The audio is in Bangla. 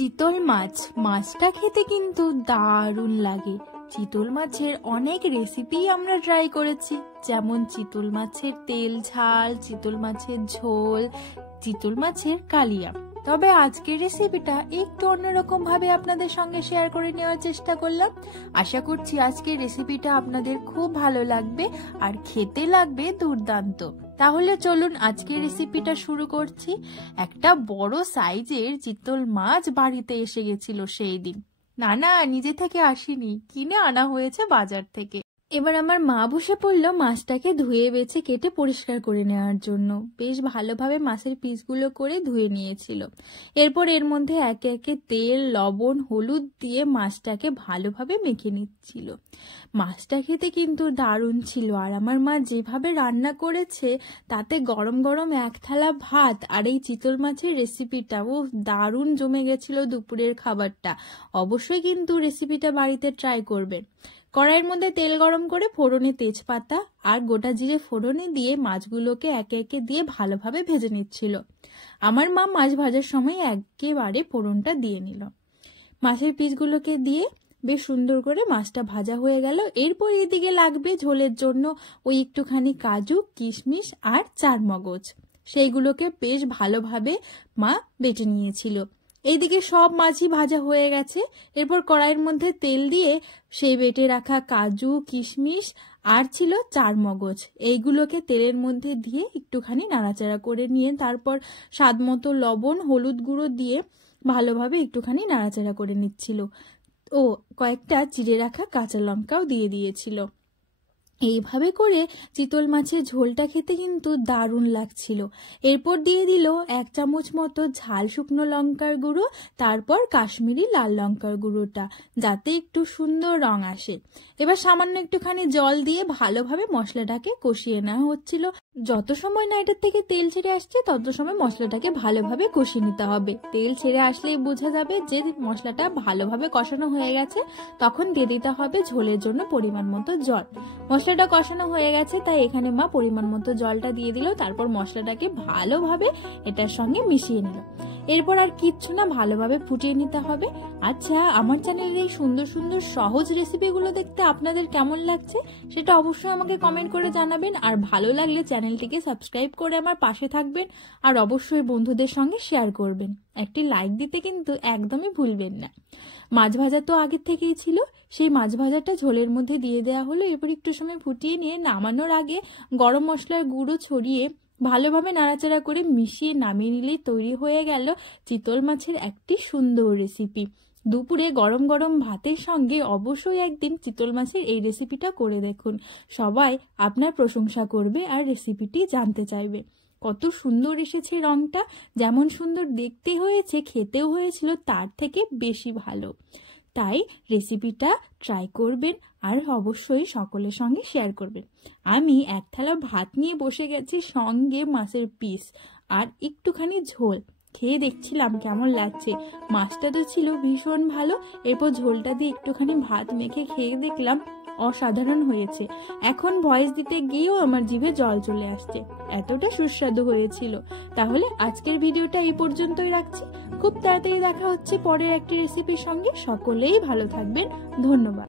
চিতল মাছ, মাছটা খেতে কিন্তু দারুণ লাগে। চিতল মাছের অনেক রেসিপি আমরা ট্রাই করেছি, যেমন চিতল মাছের তেল ঝাল, চিতল মাছের ঝোল, চিতল মাছের কালিয়া। তবে আজকের রেসিপিটা একটু অন্যরকম ভাবে আপনাদের সঙ্গে শেয়ার করে নেওয়ার চেষ্টা করলাম। আশা করছি আজকের রেসিপিটা আপনাদের খুব ভালো লাগবে আর খেতে লাগবে দুর্দান্ত। তাহলে চলুন আজকের রেসিপিটা শুরু করছি। একটা বড় সাইজের চিতল মাছ বাড়িতে এসে গেছিল সেই দিন। না নিজে থেকে আসেনি, কিনে আনা হয়েছে বাজার থেকে। এবার আমার মা বসে পড়লো মাছটাকে ধুয়ে বেছে কেটে পরিষ্কার করে নেওয়ার জন্য। বেশ ভালোভাবে মাছের পিসগুলো করে ধুয়ে নিয়েছিল। এরপর এর মধ্যে একে একে তেল, লবণ, হলুদ দিয়ে মাছটাকে ভালোভাবে মেখে নিচ্ছিল। মাছটা খেতে কিন্তু দারুণ ছিল, আর আমার মা যেভাবে রান্না করেছে তাতে গরম গরম এক থালা ভাত আর এই চিতল মাছের রেসিপিটা দারুণ জমে গেছিল দুপুরের খাবারটা। অবশ্যই কিন্তু রেসিপিটা বাড়িতে ট্রাই করবেন। কড়াইয়ের মধ্যে তেল গরম করে ফোড়নে তেজপাতা আর গোটা জিরে ফোড়নে দিয়ে মাছগুলোকে একে একে দিয়ে ভালোভাবে ভেজে নিচ্ছিল। আমার মা মাছ ভাজার সময় একেবারে ফোড়নটা দিয়ে নিল। মাছের পিসগুলোকে দিয়ে বেশ সুন্দর করে মাছটা ভাজা হয়ে গেল। এরপর এদিকে লাগবে ঝোলের জন্য ওই একটুখানি কাজু, কিশমিশ আর চারমগজ। সেইগুলোকে বেশ ভালোভাবে মা বেটে নিয়েছিল। এইদিকে সব মাছই ভাজা হয়ে গেছে। এরপর কড়াইয়ের মধ্যে তেল দিয়ে সেই বেটে রাখা কাজু, কিশমিশ আর ছিল চারমগজ, এইগুলোকে তেলের মধ্যে দিয়ে একটুখানি নাড়াচাড়া করে নিয়ে তারপর স্বাদ মতো লবণ, হলুদ গুঁড়ো দিয়ে ভালোভাবে একটুখানি নাড়াচাড়া করে নিচ্ছিল। ও কয়েকটা চিড়ে রাখা কাঁচা লঙ্কাও দিয়ে দিয়েছিল। এইভাবে করে চিতল মাছের ঝোলটা খেতে কিন্তু দারুণ লাগছিল। এরপর দিয়ে দিল 1 চামচ মতো ঝাল শুকনো লঙ্কার গুঁড়ো, তারপর কাশ্মীরি লাল লঙ্কার গুঁড়োটা, যাতে একটু সুন্দর রং আসে। এবার সামান্য একটুখানি জল দিয়ে ভালোভাবে মশলাটাকে কষিয়ে নেওয়া হচ্ছিল। যত সময় না এটার থেকে তেল ছেড়ে আসছে তত সময় মশলাটাকে ভালোভাবে কষিয়ে নিতে হবে। তেল ছেড়ে আসলেই বোঝা যাবে যে মশলাটা ভালোভাবে কষানো হয়ে গেছে, তখন দিয়ে দিতে হবে ঝোলের জন্য পরিমাণ মতো জল। মশলাটা কষানো হয়ে গেছে, তাই এখানে মা পরিমাণ মতো জলটা দিয়ে দিল। তারপর মশলাটাকে ভালোভাবে এটার সঙ্গে মিশিয়ে নিল। এরপর আর কিচ্ছু না, ভালোভাবে ফুটিয়ে নিতে হবে। আচ্ছা, আমার চ্যানেলের এই সুন্দর সুন্দর সহজ রেসিপিগুলো দেখতে আপনাদের কেমন লাগছে সেটা অবশ্যই আমাকে কমেন্ট করে জানাবেন। আর ভালো লাগলে চ্যানেলটিকে সাবস্ক্রাইব করে আমার পাশে থাকবেন, আর অবশ্যই বন্ধুদের সঙ্গে শেয়ার করবেন। একটি লাইক দিতে কিন্তু একদমই ভুলবেন না। মাছ ভাজা তো আগের থেকেই ছিল, সেই মাছ ভাজাটা ঝোলের মধ্যে দিয়ে দেওয়া হলো। এরপর একটু সময় ফুটিয়ে নিয়ে নামানোর আগে গরম মশলার গুঁড়ো ছড়িয়ে ভালোভাবে নাড়াচাড়া করে মিশিয়ে নামিয়ে নিলেই তৈরি হয়ে গেল চিতল মাছের একটি সুন্দর রেসিপি। দুপুরে গরম গরম ভাতের সঙ্গে অবশ্যই একদিন চিতল মাছের এই রেসিপিটা করে দেখুন। সবাই আপনার প্রশংসা করবে আর রেসিপিটি জানতে চাইবে। কত সুন্দর এসেছে রংটা, যেমন সুন্দর দেখতে হয়েছে খেতেও হয়েছিল তার থেকে বেশি ভালো। তাই রেসিপিটা ট্রাই করবেন আর অবশ্যই সকলের সঙ্গে শেয়ার করবেন। আমি এক থালা ভাত নিয়ে বসে গেছি, সঙ্গে মাছের পিস আর একটুখানি ঝোল। খেয়ে দেখছিলাম কেমন লাগছে। মাছটা তো ছিল ভীষণ ভালো। এরপর ঝোলটা দিয়ে একটুখানি ভাত মেখে খেয়ে দেখলাম অসাধারণ হয়েছে। এখন ভয়েস দিতে গিয়েও আমার জিভে জল চলে আসছে, এতটা সুস্বাদু হয়েছিল। তাহলে আজকের ভিডিওটা এই পর্যন্তই রাখছি। খুব তাড়াতাড়ি দেখা হচ্ছে পরের একটি রেসিপির সঙ্গে। সকলেই ভালো থাকবেন। ধন্যবাদ।